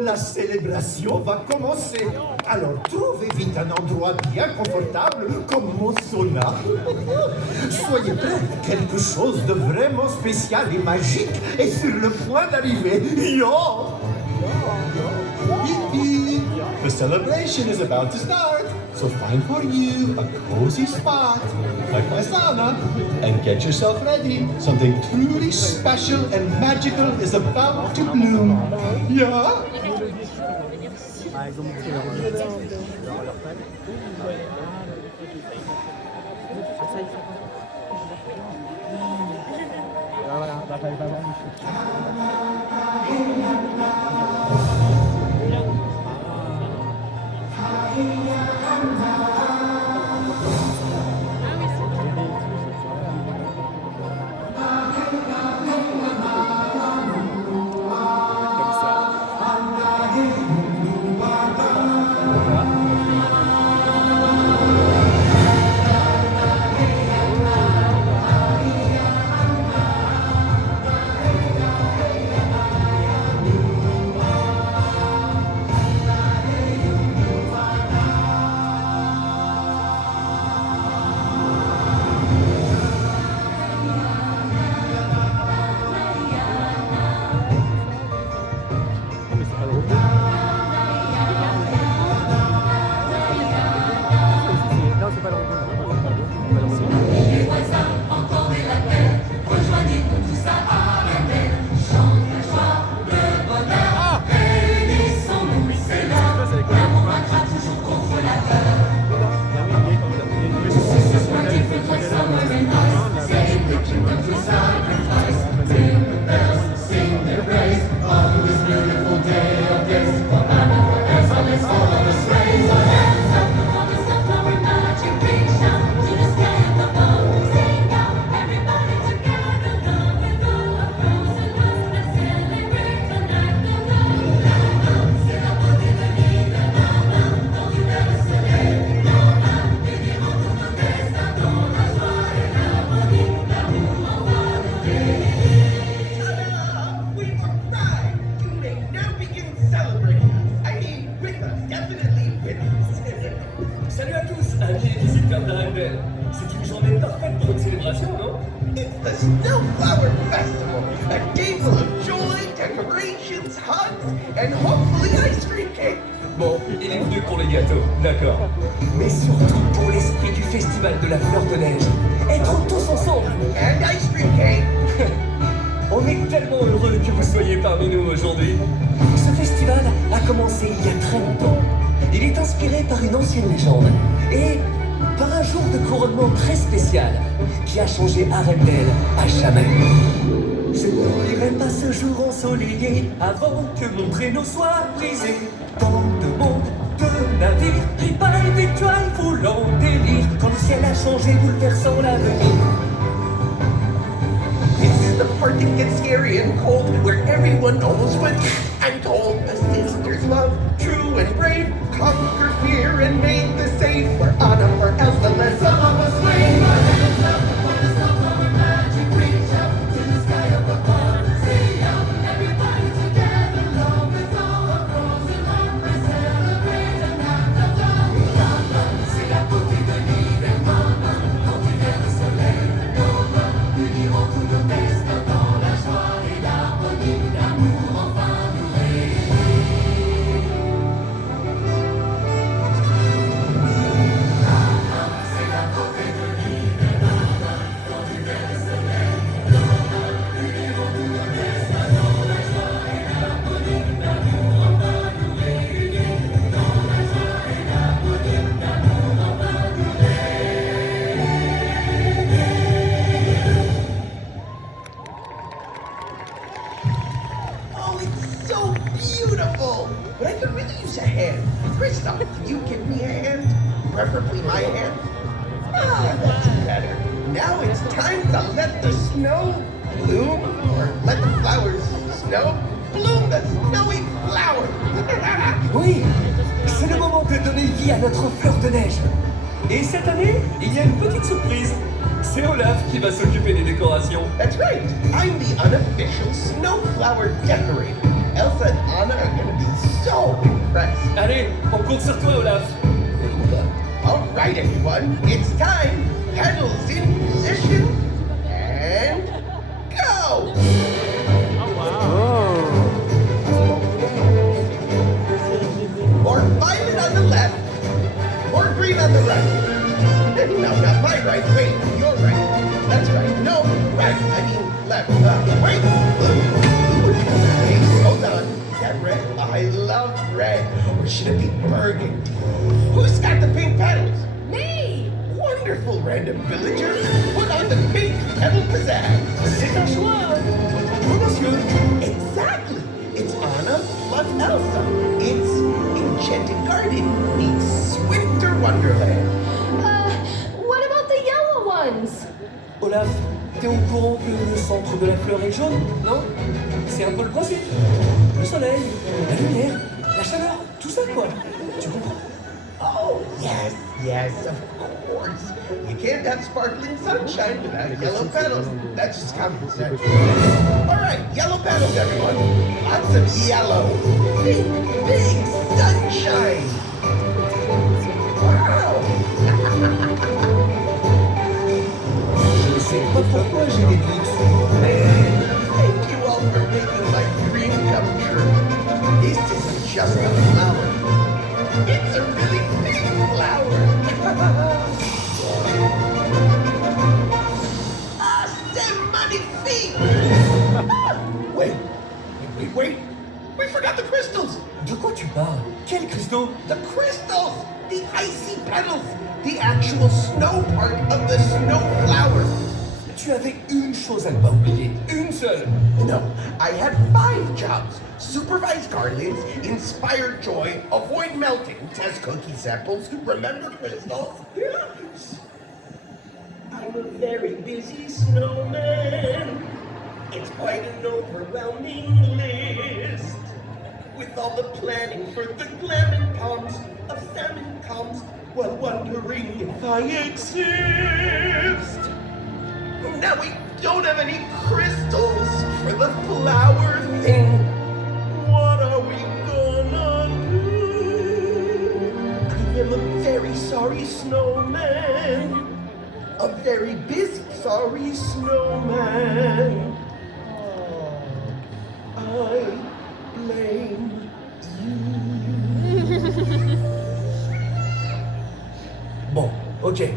La célébration va commencer. Alors trouvez vite un endroit bien confortable comme mon sauna. Soyez prêts, quelque chose de vraiment spécial et magique est sur le point d'arriver. Yo! Yippee! The celebration is about to start, so find for you a cozy spot, like my sauna, and get yourself ready. Something truly special and magical is about to bloom. Yeah? Salut à tous, amis et visiteurs d'Arendelle. C'est une journée parfaite pour une célébration, non? It's the Snowflower Festival, a day full of joy, decorations, hugs, and hopefully ice cream cake. Bon, il est venu pour les gâteaux, d'accord. Mais surtout pour l'esprit du festival de la fleur de neige. Être tous ensemble. And ice cream cake. On est tellement heureux que vous soyez parmi nous aujourd'hui. Ce festival a commencé il y a très longtemps. Il est inspiré par une ancienne légende et par un jour de couronnement très spécial qui a changé Arendelle à jamais. Je n'oublierai pas ce jour ensoleillé avant que mon traîneau soit brisé. Tant de monde, de navires, ripailles, victoires, voulant délire. Quand le ciel a changé, bouleversant l'avenir. This is the part that gets scary and cold, where everyone knows what I'm told. A sister's love, true and brave, conquer fear and made the safe. For Anna, for Elsa, let some of us wave our hands up for the Snowflower magic. Reach up to the sky up above. See how everybody together, long as all across the land, celebrate and act of love. Love, c'est la beauté de l'hiver, maman, quand hiver le soleil. Nos mains uniront tous nos destins dans la joie et l'harmonie, l'amour enfin nous réunit. C'est la beauté de l'hiver, maman, quand hiver le soleil. Nos mains uniront tous nos destins dans la joie et l'harmonie, l'amour enfin nous réunit. Dans la joie et l'harmonie, l'amour enfin nous Oh, it's so beautiful! But I could really use a hand. Kristoff, could you give me a hand? Preferably my hand. Ah, that's better. Now it's time to let the snow bloom, or let the flowers snow bloom the snowy flower. Oui, c'est le moment de donner vie à notre fleur de neige. Et cette année, il y a une petite surprise. C'est Olaf qui va s'occuper des décorations. That's right. I'm the unofficial snowflower decorator. Elsa and Anna are going to be compte sur toi, Olaf. All right, everyone, it's time. Pedals in position and go. More violet on the left, more green on the right. No, not my right. Wait, your right. That's right. No, right. I mean left. Wait. Ooh, nice. Hold on. Is that red? I love red. Or should it be burgundy? Who's got the pink petals? Me! Wonderful, random villager. Put on the pink petal pizzazz. C'est un choix. Oui, monsieur. Exactly. It's Anna plus Elsa. It's Enchanted Garden meets Winter Wonderland. What about the yellow ones? Olaf, t'es au courant que le centre de la fleur est jaune, non? C'est un peu le principe. Le soleil, la lumière, la chaleur, tout ça quoi. Tu comprends? Oh, yes, yes, of course. You can't have sparkling sunshine without yellow petals. That's just common sense. All right, yellow petals, everyone. Lots of yellow. Big, big sunshine. Wow. Je ne sais pas pourquoi j'ai des doutes. Man, thank you all for making my dream come true. This isn't just a flower. It's a really big flower. Ah, c'est magnifique! Wait. We forgot the crystals. De quoi tu parles? Quels cristaux? The crystals! The icy petals! The actual snow part of the snow flower. Tu avais une chose à ne pas oublier. Une seule. No, I had 5 jobs. Supervise garlands, inspire joy, avoid melting, test cookie samples, remember crystals. Yes. I'm a very busy snowman. It's quite an overwhelming list. With all the planning for the glamming palms of salmon calms, while wondering if I exist. Now we don't have any crystals for the flower thing. What are we gonna do? I am a very sorry snowman. A very busy sorry snowman. I blame Bon, ok.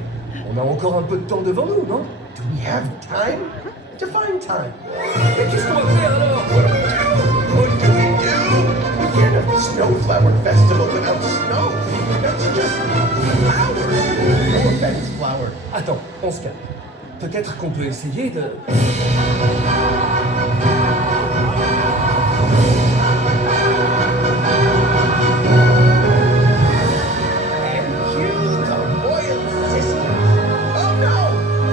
On a encore un peu de temps devant nous, non? Do we have time? Define time. Mais qu'est-ce qu'on va faire alors? What do we do? We can't have the Snowflower Festival without snow. That's just flower. No offense, flower. Attends, on se calme. Peut-être qu'on peut essayer de... And cue the Royal Sisters. Oh no!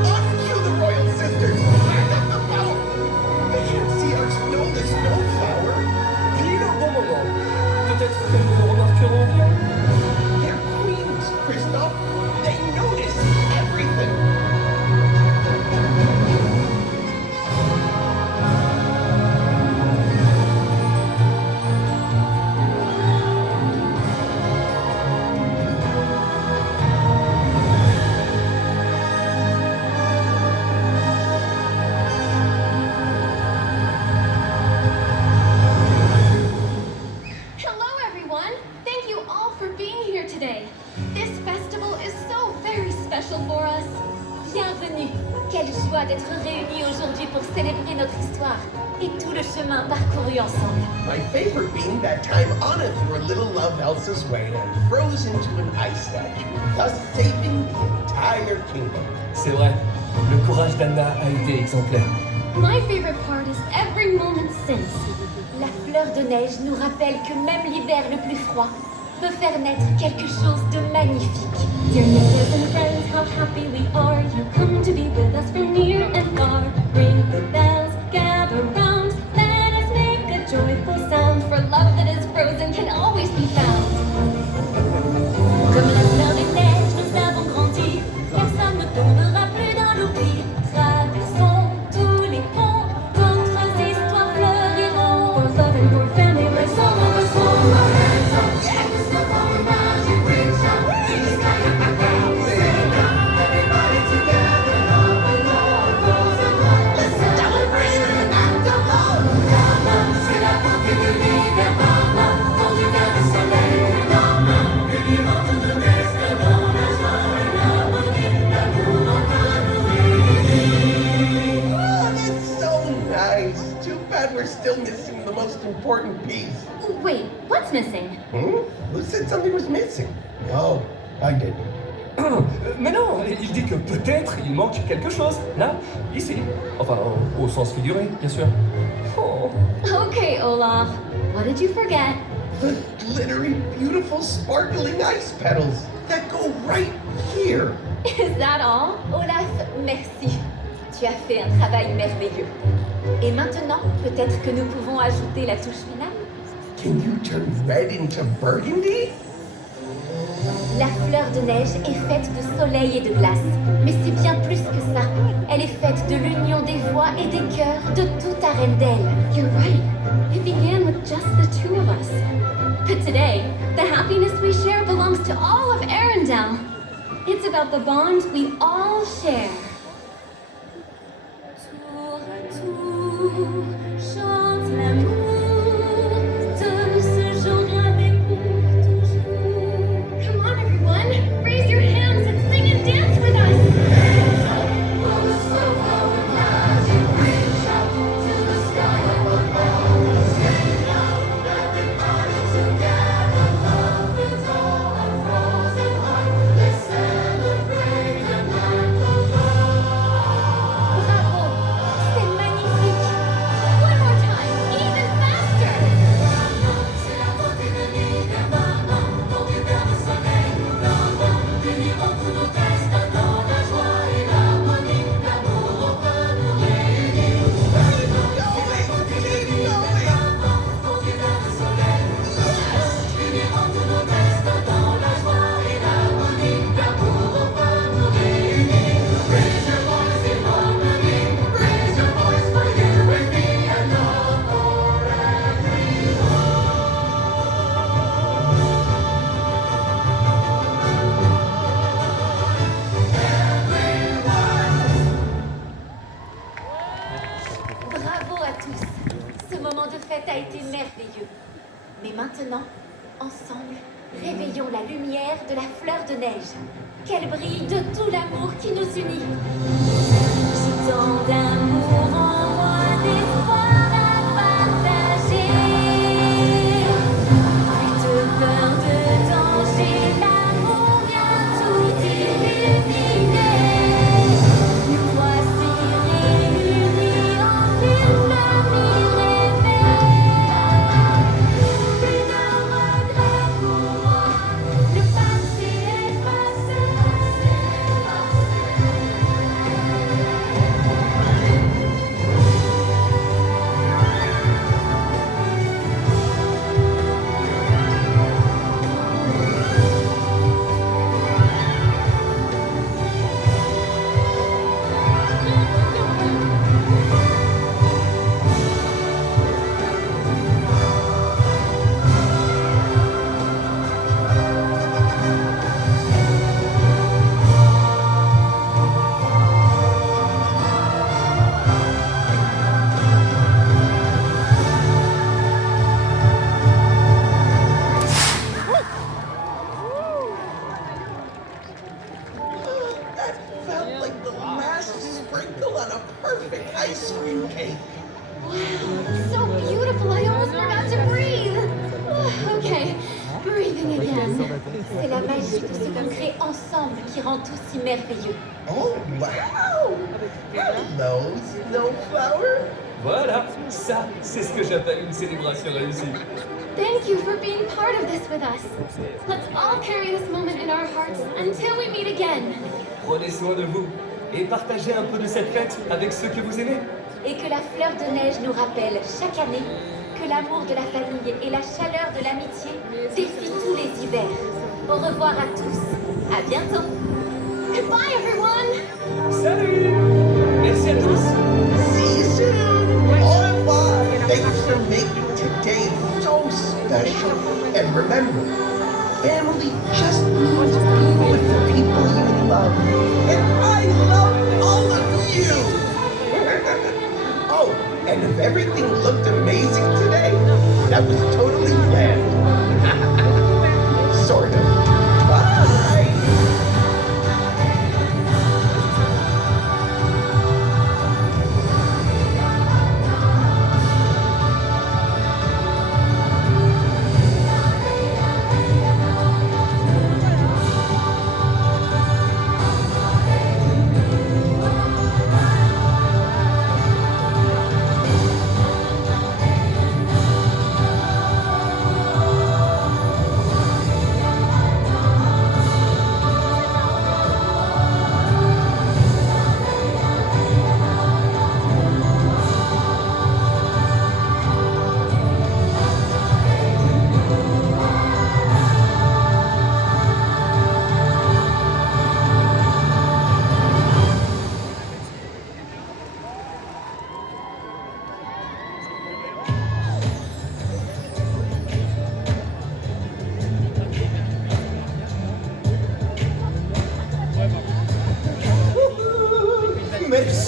Uncue the Royal Sisters. Back up the boat. They can't see our snowflower. Pile au bon moment. Peut-être que nous ne remarquerons rien. They're queens, Christophe. They notice everything. Hello, everyone. Thank you all for being here today. This festival is so very special for us. Bienvenue. Quelle joie d'être réunis aujourd'hui pour célébrer notre histoire et tout le chemin parcouru ensemble. My favorite being that time Anna threw a little love Elsa's way and froze into an ice statue, thus saving the entire kingdom. C'est vrai. Le courage d'Anna a été exemplaire. My favorite part is every moment since. La fleur de neige nous rappelle que même l'hiver le plus froid peut faire naître quelque chose de magnifique. Dear neighbors and friends, how happy we are. You come to be with us from near and far. Ring the bells, gather round. Let us make a joyful sound. For love that is frozen can always be found. Comme la fleur de neige, nous avons grandi. Personne ne tombera plus dans l'oubli. Traversons tous les ponts. D'autres histoires fleuriront. For love and for family, let's all of us hold our hands up. Yes! still missing the most important piece. Wait, what's missing? Who said something was missing? Oh, I did. Mais non, il dit que peut-être il manque quelque chose, là, ici. Enfin, au sens figuré, bien sûr. Oh. Okay, Olaf. What did you forget? The glittery, beautiful, sparkling ice petals that go right here. Is that all? Olaf, merci. Tu as fait un travail merveilleux. Et maintenant, peut-être que nous pouvons ajouter la touche finale? Can you turn red into burgundy? La fleur de neige est faite de soleil et de glace. Mais c'est bien plus que ça. Elle est faite de l'union des voix et des cœurs de toute Arendelle. You're right. It began with just the two of us. But today, the happiness we share belongs to all of Arendelle. It's about the bond we all share. Tour à tour, chante l'amour de ce jour avec pour toujours. Come on, everyone, raise your hands and sing and dance with us. Bravo! C'est magnifique! One more time, even faster. Bravo à tous! Ce moment de fête a été merveilleux. Mais maintenant, ensemble, réveillons la lumière de la fleur de neige. Qu'elle brille de tout l'amour qui nous unit. J'ai tant d'amour en moi, d'espoir à partager. Plus de peur, de danger, l'amour vient tout illuminer. Nous voici réunis en une famille rêvée. Plus de regrets pour moi, le passé est passé. That felt like the last sprinkle on a perfect ice cream cake. So beautiful, I almost forgot to breathe. Okay, breathing again. C'est la magie de ce qu'on crée ensemble qui rend tout si merveilleux. Oh, wow! Hello, Snowflower. Voilà, ça, c'est ce que j'appelle une célébration réussie. Thank you for being part of this with us. Let's all carry this moment in our hearts until we meet again. Prenez soin de vous et partagez un peu de cette fête avec ceux que vous aimez. Et que la fleur de neige nous rappelle chaque année que l'amour de la famille et la chaleur de l'amitié défient tous les hivers. Au revoir à tous. À bientôt. Goodbye, everyone. Salut! Merci à tous! See you soon. Au revoir. Thanks for making today so special. And remember, family just means being with the people you love. And I love all of you. Oh, and if everything looked amazing today, that was totally planned. Sort of. Bye.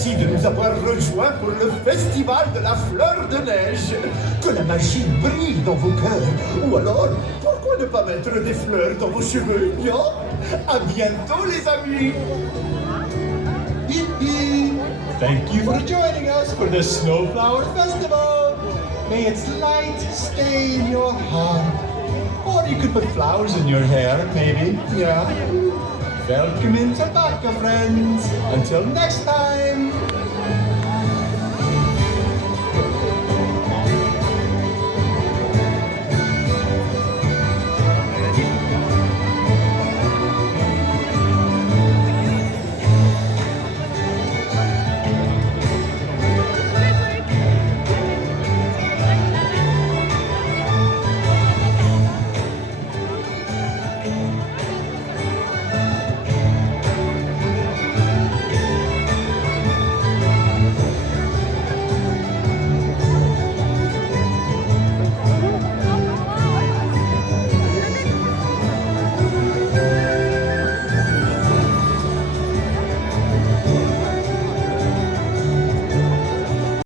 Merci de nous avoir rejoints pour le festival de la fleur de neige. Que la magie brille dans vos cœurs. Ou alors, pourquoi ne pas mettre des fleurs dans vos cheveux, non? À bientôt, les amis. Yippee! Thank you for joining us for the Snowflower Festival. May its light stay in your heart. Or you could put flowers in your hair, maybe. Yeah. Welcome in Tabaka, friends. Until next time.